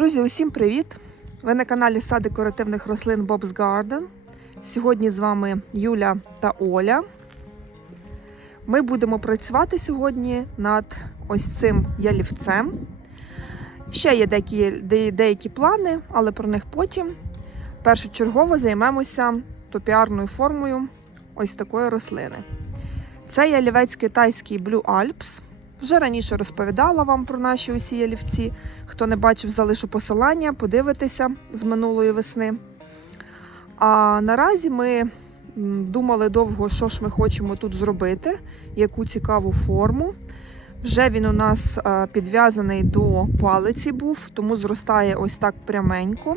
Друзі, усім привіт! Ви на каналі Сад декоративних рослин Bob's Garden. Сьогодні з вами Юля та Оля. Ми будемо працювати сьогодні над ось цим ялівцем. Ще є деякі, де- деякі плани, але про них потім. Першочергово займемося топіарною формою ось такої рослини. Це ялівець китайський Blue Alps. Вже раніше розповідала вам про наші усі ялівці. Хто не бачив, залишу посилання, подивитися з минулої весни. А наразі ми думали довго, що ж ми хочемо тут зробити, яку цікаву форму. Вже він у нас е, підв'язаний до палиці був, тому зростає ось так пряменько.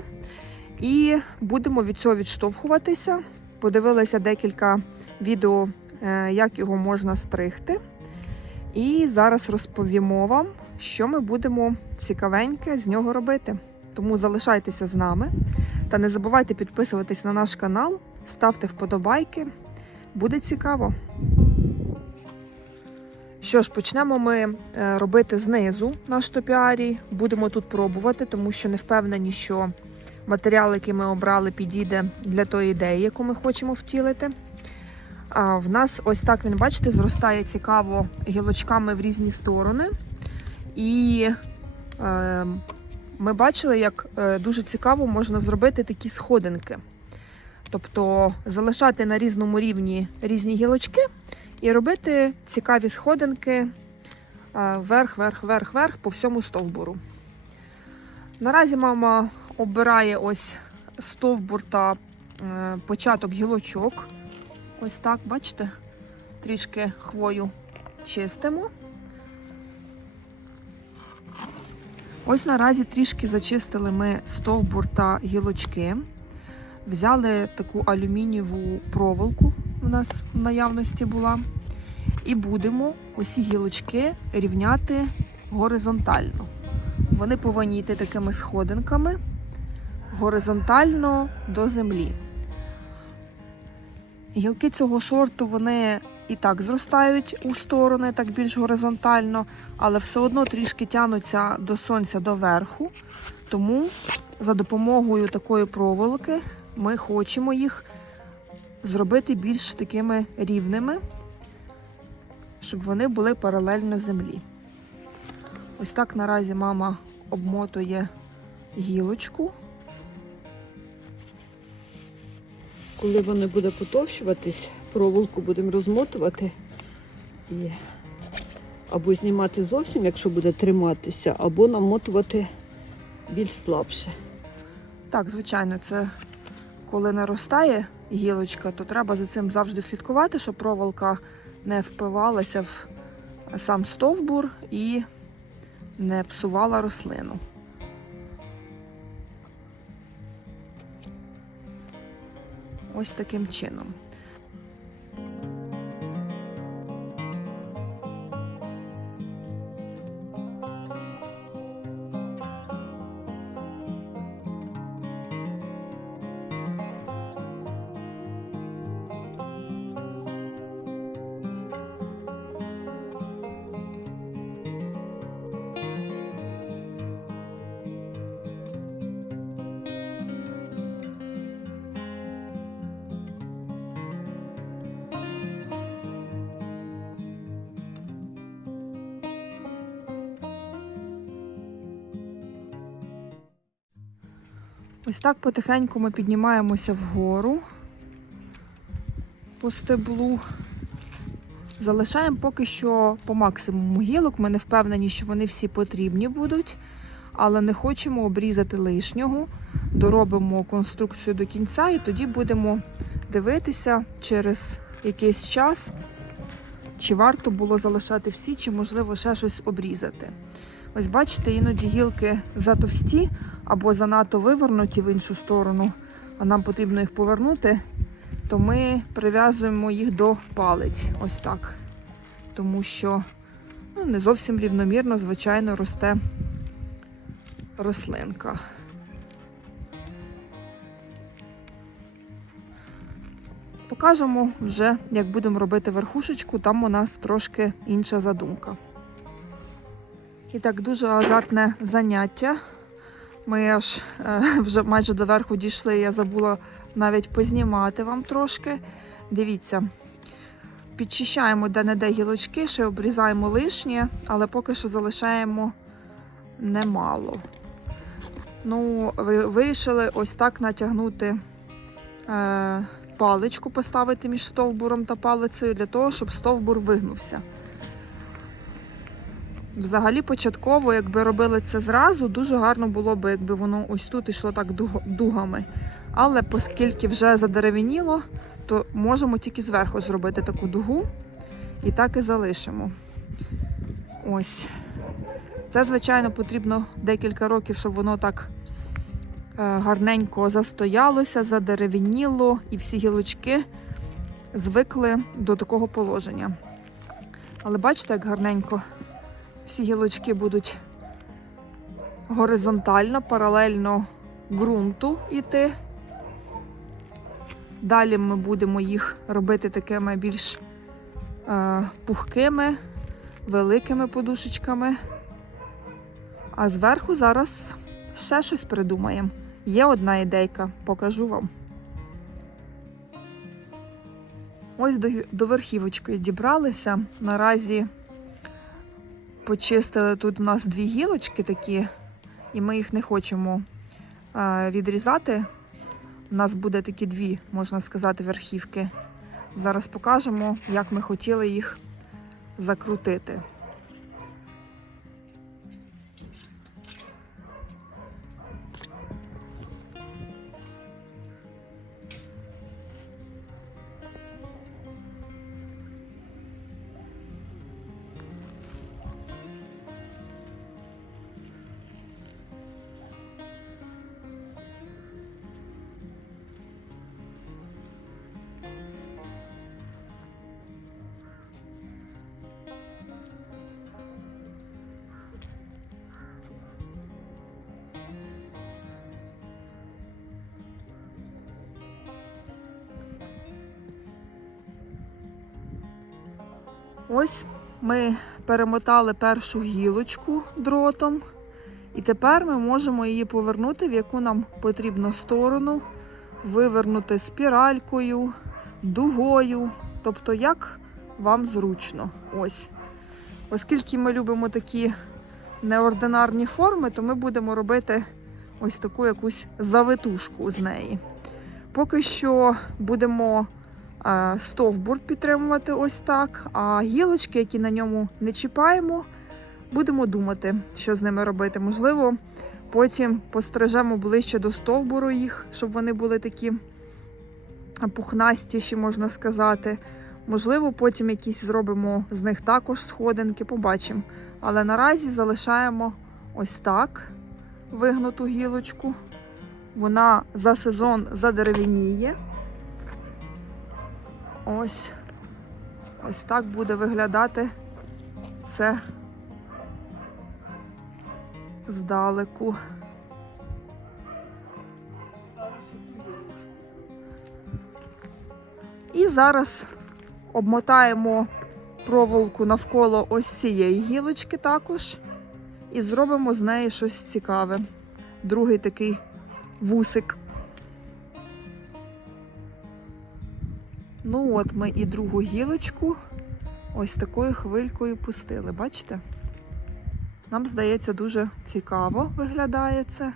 І будемо від цього відштовхуватися. Подивилися декілька відео, е, як його можна стригти. І зараз розповімо вам, що ми будемо цікавеньке з нього робити. Тому залишайтеся з нами та не забувайте підписуватись на наш канал, ставте вподобайки. Буде цікаво. Що ж, почнемо ми е, робити знизу наш топіарій. Будемо тут пробувати, тому що не впевнені, що матеріал, який ми обрали, підійде для тої ідеї, яку ми хочемо втілити. А в нас ось так він, бачите, зростає цікаво гілочками в різні сторони. І е, ми бачили, як е, дуже цікаво можна зробити такі сходинки. Тобто залишати на різному рівні різні гілочки і робити цікаві сходинки е, вверх, вверх, вверх, вверх по всьому стовбуру. Наразі мама обирає ось стовбур та е, початок гілочок. Ось так, бачите, трішки хвою чистимо. Ось наразі трішки зачистили ми стовбур та гілочки. Взяли таку алюмінієву проволоку, у нас в наявності була. І будемо усі гілочки рівняти горизонтально. Вони повинні йти такими сходинками горизонтально до землі. Гілки цього сорту вони і так зростають у сторони, так більш горизонтально, але все одно трішки тянуться до сонця доверху. Тому за допомогою такої проволоки ми хочемо їх зробити більш такими рівними, щоб вони були паралельно землі. Ось так наразі мама обмотує гілочку. Коли воно буде потовщуватись, проволоку будемо розмотувати і або знімати зовсім, якщо буде триматися, або намотувати більш слабше. Так, звичайно, це коли наростає гілочка, то треба за цим завжди слідкувати, щоб проволока не впивалася в сам стовбур і не псувала рослину. Ось таким чином. Ось так потихеньку ми піднімаємося вгору по стеблу. Залишаємо поки що по максимуму гілок. Ми не впевнені, що вони всі потрібні будуть, але не хочемо обрізати лишнього. Доробимо конструкцію до кінця і тоді будемо дивитися через якийсь час, чи варто було залишати всі, чи можливо ще щось обрізати. Ось бачите, іноді гілки затовсті або занадто вивернуті в іншу сторону, а нам потрібно їх повернути, то ми прив'язуємо їх до палець. Ось так. Тому що ну, не зовсім рівномірно, звичайно, росте рослинка. Покажемо вже, як будемо робити верхушечку, там у нас трошки інша задумка. І так, дуже азартне заняття Ми аж е, вже майже до верху дійшли. Я забула навіть познімати вам трошки. Дивіться, підчищаємо де-не-де гілочки, ще обрізаємо лишнє, але поки що залишаємо немало. Ну, вирішили ось так натягнути е, паличку, поставити між стовбуром та палицею для того, щоб стовбур вигнувся. Взагалі, початково, якби робили це зразу, дуже гарно було б, якби воно ось тут йшло так дугами. Але оскільки вже задеревеніло, то можемо тільки зверху зробити таку дугу і так і залишимо. Ось. Це, звичайно, потрібно декілька років, щоб воно так е, гарненько застоялося, задеревеніло, і всі гілочки звикли до такого положення. Але бачите, як гарненько всі гілочки будуть горизонтально, паралельно ґрунту йти. Далі ми будемо їх робити такими більш е, пухкими, великими подушечками. А зверху зараз ще щось придумаємо. Є одна ідейка, покажу вам. Ось до, до верхівочки дібралися. Наразі почистили тут у нас дві гілочки такі, і ми їх не хочемо відрізати. У нас буде такі дві, можна сказати, верхівки. Зараз покажемо, як ми хотіли їх закрутити. Ось ми перемотали першу гілочку дротом, і тепер ми можемо її повернути, в яку нам потрібно сторону, вивернути спіралькою, дугою, тобто як вам зручно. Ось. Оскільки ми любимо такі неординарні форми, то ми будемо робити ось таку якусь завитушку з неї. Поки що будемо стовбур підтримувати ось так, а гілочки, які на ньому не чіпаємо, будемо думати, що з ними робити. Можливо, потім пострижемо ближче до стовбуру їх, щоб вони були такі пухнастіші, можна сказати. Можливо, потім якісь зробимо з них також сходинки, побачимо. Але наразі залишаємо ось так вигнуту гілочку. Вона за сезон задеревеніє. Ось ось так буде виглядати це здалеку. І зараз обмотаємо проволоку навколо ось цієї гілочки також і зробимо з неї щось цікаве. Другий такий вусик. Ну от ми і другу гілочку ось такою хвилькою пустили. Бачите? Нам здається, дуже цікаво виглядає це.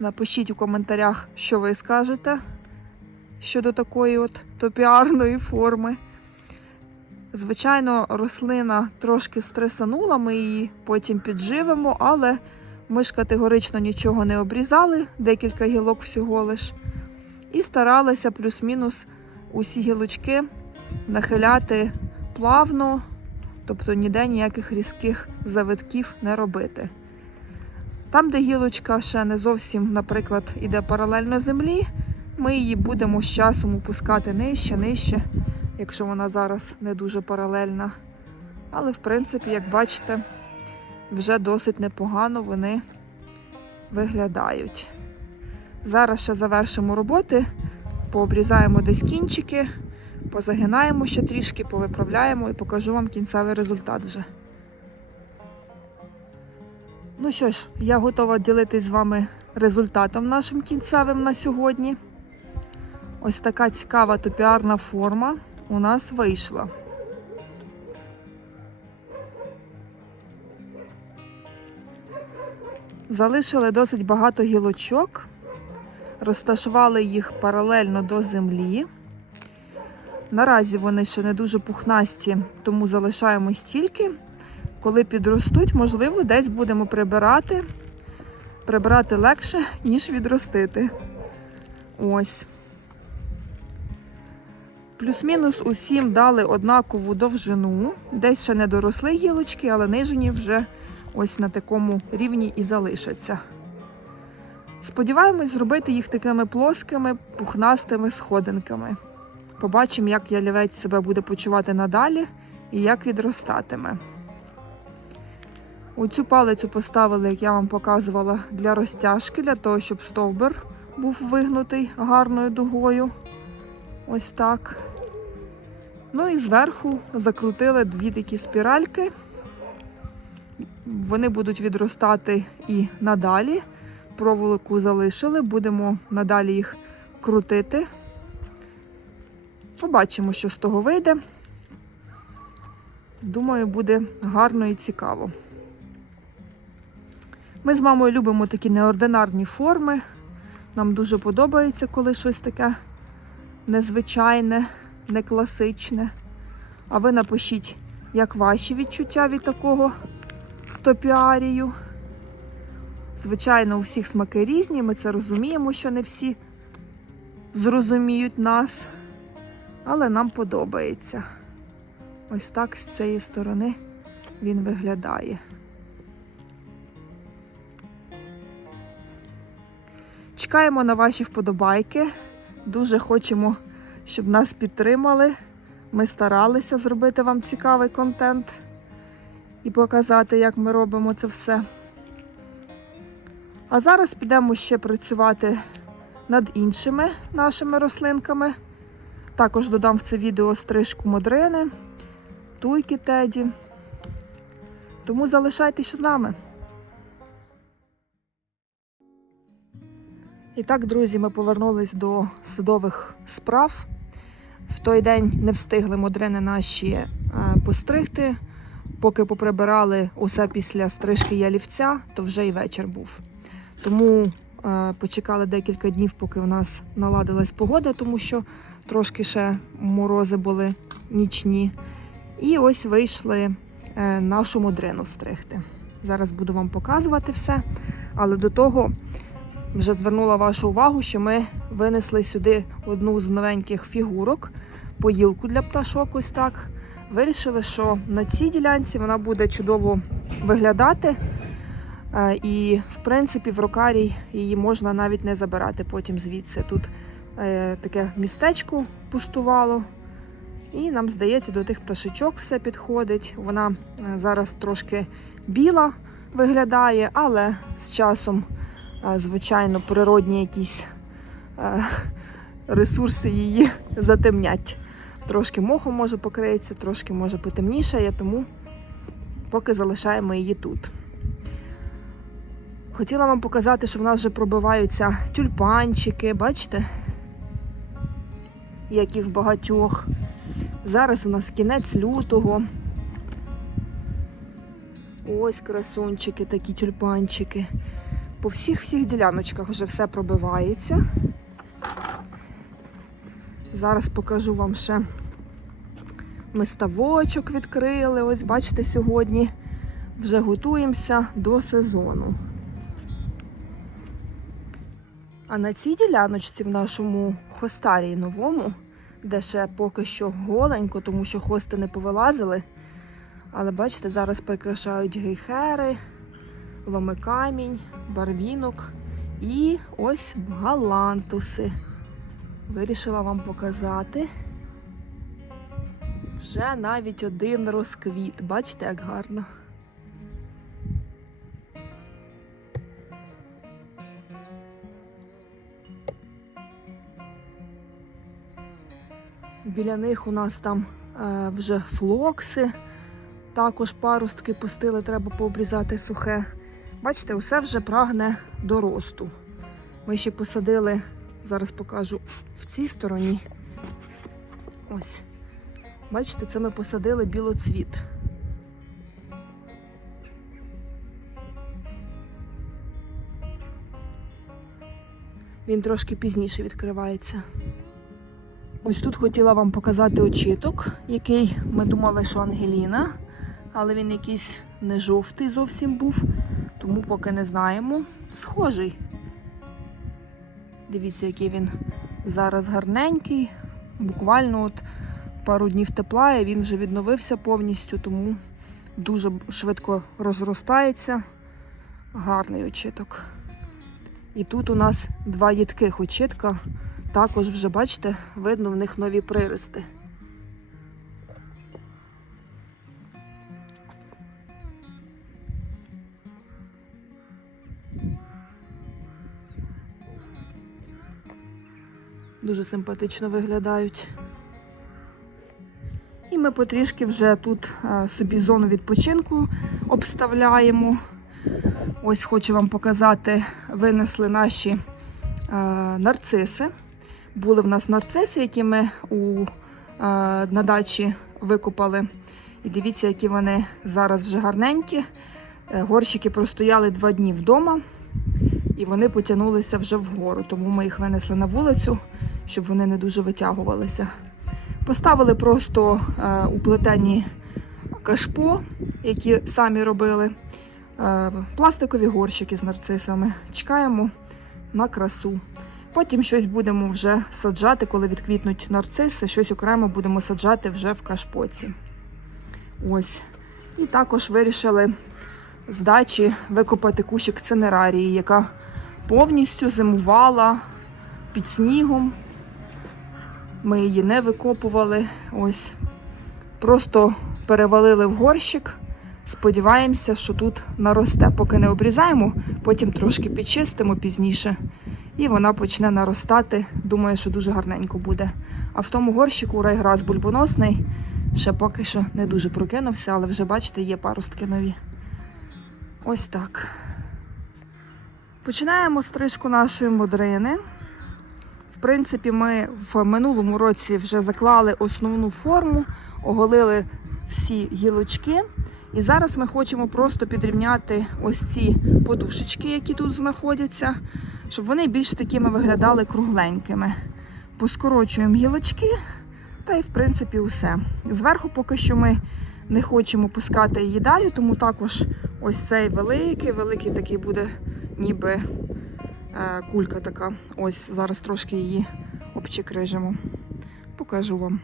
Напишіть у коментарях, що ви скажете щодо такої от топіарної форми. Звичайно, рослина трошки стресанула, ми її потім підживемо, але ми ж категорично нічого не обрізали, декілька гілок всього лиш. І старалися плюс-мінус усі гілочки нахиляти плавно, тобто ніде ніяких різких завитків не робити. Там, де гілочка ще не зовсім, наприклад, іде паралельно землі, ми її будемо з часом опускати нижче, нижче, якщо вона зараз не дуже паралельна. Але, в принципі, як бачите, вже досить непогано вони виглядають. Зараз ще завершимо роботи, пообрізаємо десь кінчики, позагинаємо ще трішки, повиправляємо і покажу вам кінцевий результат вже. Ну що ж, я готова ділитись з вами результатом нашим кінцевим на сьогодні. Ось така цікава топіарна форма у нас вийшла. Залишили досить багато гілочок, розташували їх паралельно до землі. Наразі вони ще не дуже пухнасті, тому залишаємо стільки. Коли підростуть, можливо, десь будемо прибирати. Прибирати легше, ніж відростити. Ось. Плюс-мінус усім дали однакову довжину. Десь ще не доросли гілочки, але нижні вже ось на такому рівні і залишаться. Сподіваємось зробити їх такими плоскими, пухнастими сходинками. Побачимо, як ялівець себе буде почувати надалі і як відростатиме. Оцю палицю поставили, як я вам показувала, для розтяжки, для того, щоб стовбур був вигнутий гарною дугою. Ось так. Ну і зверху закрутили дві такі спіральки. Вони будуть відростати і надалі. Проволоку залишили, будемо надалі їх крутити. Побачимо, що з того вийде. Думаю, буде гарно і цікаво. Ми з мамою любимо такі неординарні форми. Нам дуже подобається, коли щось таке незвичайне, не класичне. А ви напишіть, як ваші відчуття від такого топіарію. Звичайно, у всіх смаки різні, ми це розуміємо, що не всі зрозуміють нас, але нам подобається. Ось так з цієї сторони він виглядає. Чекаємо на ваші вподобайки. Дуже хочемо, щоб нас підтримали. Ми старалися зробити вам цікавий контент і показати, як ми робимо це все. А зараз підемо ще працювати над іншими нашими рослинками. Також додам в це відео стрижку модрини, туйки теді. Тому залишайтеся з нами. І так, друзі, ми повернулись до садових справ. В той день не встигли модрини наші е, постригти. Поки поприбирали усе після стрижки ялівця, то вже і вечір був. Тому е, почекали декілька днів, поки в нас наладилась погода, тому що трошки ще морози були нічні. І ось вийшли е, нашу модрину стригти. Зараз буду вам показувати все. Але до того вже звернула вашу увагу, що ми винесли сюди одну з новеньких фігурок, поїлку для пташок. Ось так. Вирішили, що на цій ділянці вона буде чудово виглядати. І, в принципі, в рокарій її можна навіть не забирати потім звідси. Тут е, таке містечко пустувало. І нам здається, до тих пташечок все підходить. Вона е, зараз трошки біла виглядає, але з часом, е, звичайно, природні якісь ресурси її затемнять. Трошки мохом може покриється, трошки може потемнішає, тому поки залишаємо її тут. Хотіла вам показати, що в нас вже пробиваються тюльпанчики, бачите? Як і в багатьох. Зараз у нас кінець лютого. Ось красунчики, такі тюльпанчики. По всіх всіх діляночках вже все пробивається. Зараз покажу вам ще ми ставочок відкрили. Ось бачите, сьогодні вже готуємося до сезону. А на цій діляночці в нашому хостарії новому, де ще поки що голенько, тому що хости не повилазили. Але бачите, зараз прикрашають гейхери, ломикамінь, барвінок і ось галантуси. Вирішила вам показати. Вже навіть один розквіт. Бачите, як гарно. Біля них у нас там е, вже флокси. Також паростки пустили, треба пообрізати сухе. Бачите, усе вже прагне до росту. Ми ще посадили, зараз покажу в цій стороні. Ось. Бачите, це ми посадили білоцвіт. Він трошки пізніше відкривається. Ось тут хотіла вам показати очіток, який ми думали, що Ангеліна, але він якийсь не жовтий зовсім був, тому поки не знаємо. Схожий. Дивіться, який він зараз гарненький. Буквально от пару днів тепла і він вже відновився повністю, тому дуже швидко розростається. Гарний очіток. І тут у нас два їдких очітка. Також вже, бачите, видно в них нові прирости. Дуже симпатично виглядають. І ми потрішки вже тут е, собі зону відпочинку обставляємо. Ось хочу вам показати, винесли наші е, нарциси. Були в нас нарциси, які ми у, е, на дачі викопали. І дивіться, які вони зараз вже гарненькі. Е, горщики простояли два дні вдома, і вони потягнулися вже вгору. Тому ми їх винесли на вулицю, щоб вони не дуже витягувалися. Поставили просто е, у плетені кашпо, які самі робили. Е, пластикові горщики з нарцисами. Чекаємо на красу. Потім щось будемо вже саджати, коли відквітнуть нарциси, щось окремо будемо саджати вже в кашпоці. Ось. І також вирішили з дачі викопати кущик цинерарії, яка повністю зимувала під снігом. Ми її не викопували. Ось. Просто перевалили в горщик. Сподіваємося, що тут наросте. Поки не обрізаємо, потім трошки підчистимо пізніше. І вона почне наростати. Думаю, що дуже гарненько буде. А в тому горщику райграс бульбоносний. Ще поки що не дуже прокинувся, але вже бачите, є паростки нові. Ось так. Починаємо стрижку нашої модрини. В принципі, ми в минулому році вже заклали основну форму, оголили всі гілочки. І зараз ми хочемо просто підрівняти ось ці подушечки, які тут знаходяться, щоб вони більш такими виглядали кругленькими. Поскорочуємо гілочки, та й в принципі усе. Зверху поки що ми не хочемо пускати її далі, тому також ось цей великий, великий такий буде ніби е, кулька така. Ось зараз трошки її обчикрижимо. Покажу вам.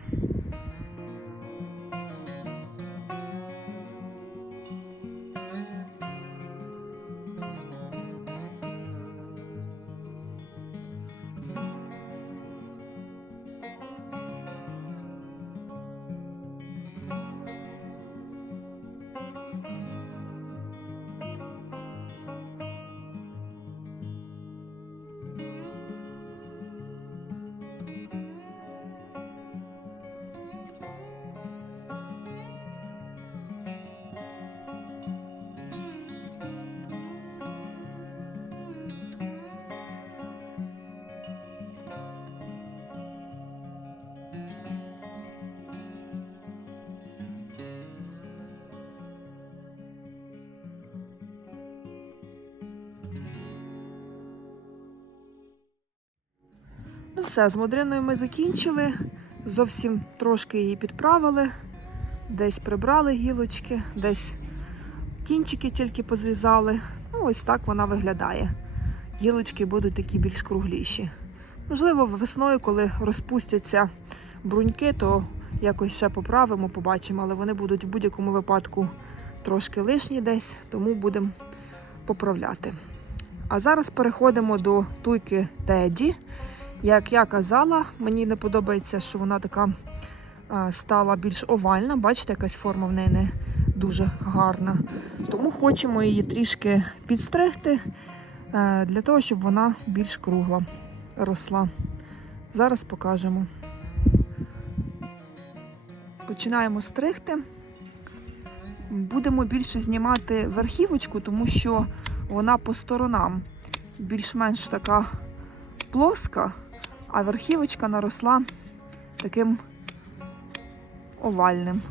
Все, з модриною ми закінчили. Зовсім трошки її підправили. Десь прибрали гілочки, десь кінчики тільки позрізали. Ну, ось так вона виглядає. Гілочки будуть такі більш кругліші. Можливо, весною, коли розпустяться бруньки, то якось ще поправимо, побачимо, але вони будуть в будь-якому випадку трошки лишні десь, тому будемо поправляти. А зараз переходимо до туйки Теді. Як я казала, мені не подобається, що вона така стала більш овальна. Бачите, якась форма в неї не дуже гарна. Тому хочемо її трішки підстригти е, для того, щоб вона більш кругла росла. Зараз покажемо. Починаємо стригти. Будемо більше знімати верхівочку, тому що вона по сторонам більш-менш така плоска, а верхівочка наросла таким овальним.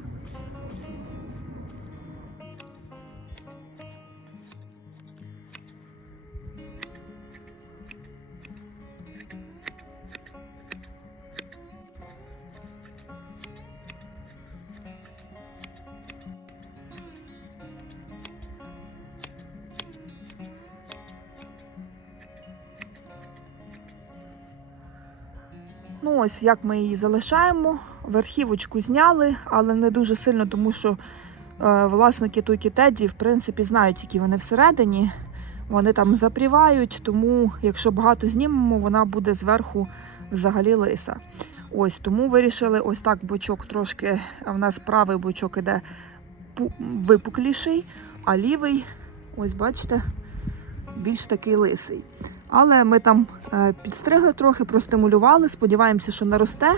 Ось як ми її залишаємо. Верхівочку зняли, але не дуже сильно, тому що е, власники Туйки Теді, в принципі, знають, які вони всередині. Вони там запрівають, тому якщо багато знімемо, вона буде зверху взагалі лиса. Ось тому вирішили ось так бочок трошки. В нас правий бочок іде випукліший, а лівий, ось бачите, більш такий лисий. Але ми там е, підстригли трохи, простимулювали, сподіваємося, що наросте.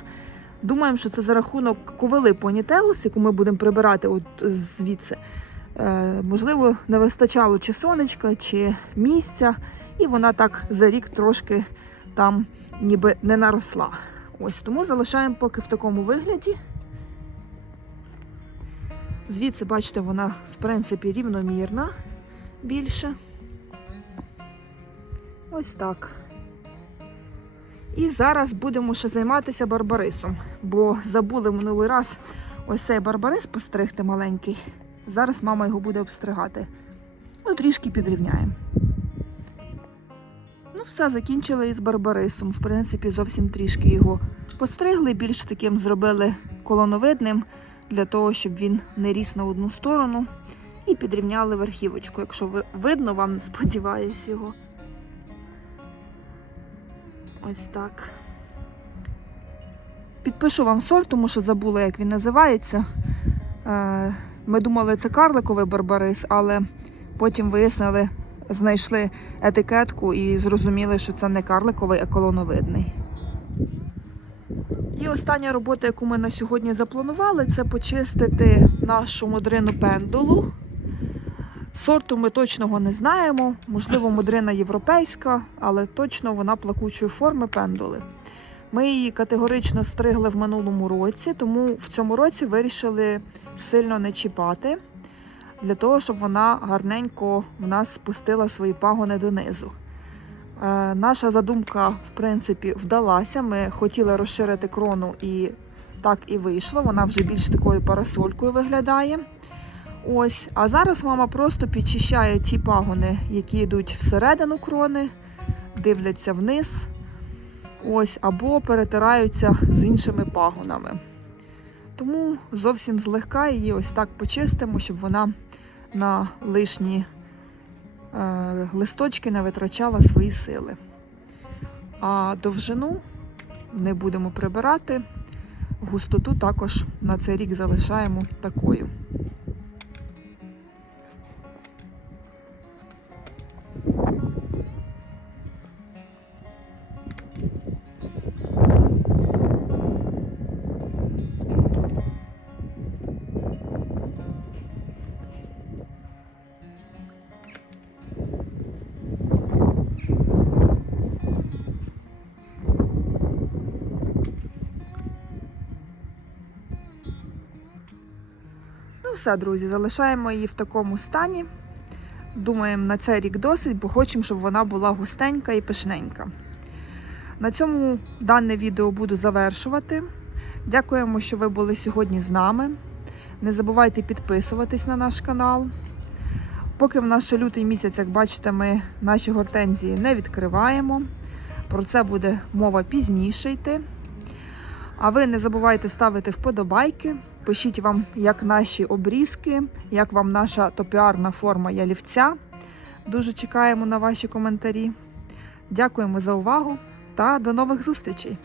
Думаємо, що це за рахунок ковили понітелс, яку ми будемо прибирати от звідси. Е, можливо, не вистачало чи сонечка, чи місця, і вона так за рік трошки там ніби не наросла. Ось тому залишаємо поки в такому вигляді. Звідси, бачите, вона в принципі рівномірна більше. Ось так. І зараз будемо ще займатися барбарисом, бо забули минулий раз ось цей барбарис постригти маленький. Зараз мама його буде обстригати. Ну, трішки підрівняємо. Ну, все, закінчили із барбарисом. В принципі, зовсім трішки його постригли, більш таким зробили колоновидним, для того, щоб він не ріс на одну сторону. І підрівняли верхівочку. Якщо ви видно, вам сподіваюсь його. Ось так. Підпишу вам сорт, тому що забула, як він називається. Е, Ми думали, це карликовий барбарис, але потім вияснили, знайшли етикетку і зрозуміли, що це не карликовий, а колоновидний. І остання робота, яку ми на сьогодні запланували, це почистити нашу модрину пендулу. Сорту ми точного не знаємо. Можливо, модрина європейська, але точно вона плакучої форми пендули. Ми її категорично стригли в минулому році, тому в цьому році вирішили сильно не чіпати, для того, щоб вона гарненько в нас спустила свої пагони донизу. Е, наша задумка, в принципі, вдалася. Ми хотіли розширити крону, і так і вийшло. Вона вже більш такою парасолькою виглядає. Ось, а зараз мама просто підчищає ті пагони, які йдуть всередину крони, дивляться вниз. Ось, або перетираються з іншими пагонами. Тому зовсім злегка її ось так почистимо, щоб вона на лишні е, листочки не витрачала свої сили. А довжину не будемо прибирати. Густоту також на цей рік залишаємо такою. Все, друзі, залишаємо її в такому стані. Думаємо, на цей рік досить, бо хочемо, щоб вона була густенька і пишненька. На цьому дане відео буду завершувати. Дякуємо, що ви були сьогодні з нами. Не забувайте підписуватись на наш канал. Поки в ще лютий місяць, як бачите, ми наші гортензії не відкриваємо. Про це буде мова пізніше йти. А ви не забувайте ставити вподобайки. Пишіть вам, як наші обрізки, як вам наша топіарна форма ялівця. Дуже чекаємо на ваші коментарі. Дякуємо за увагу та до нових зустрічей!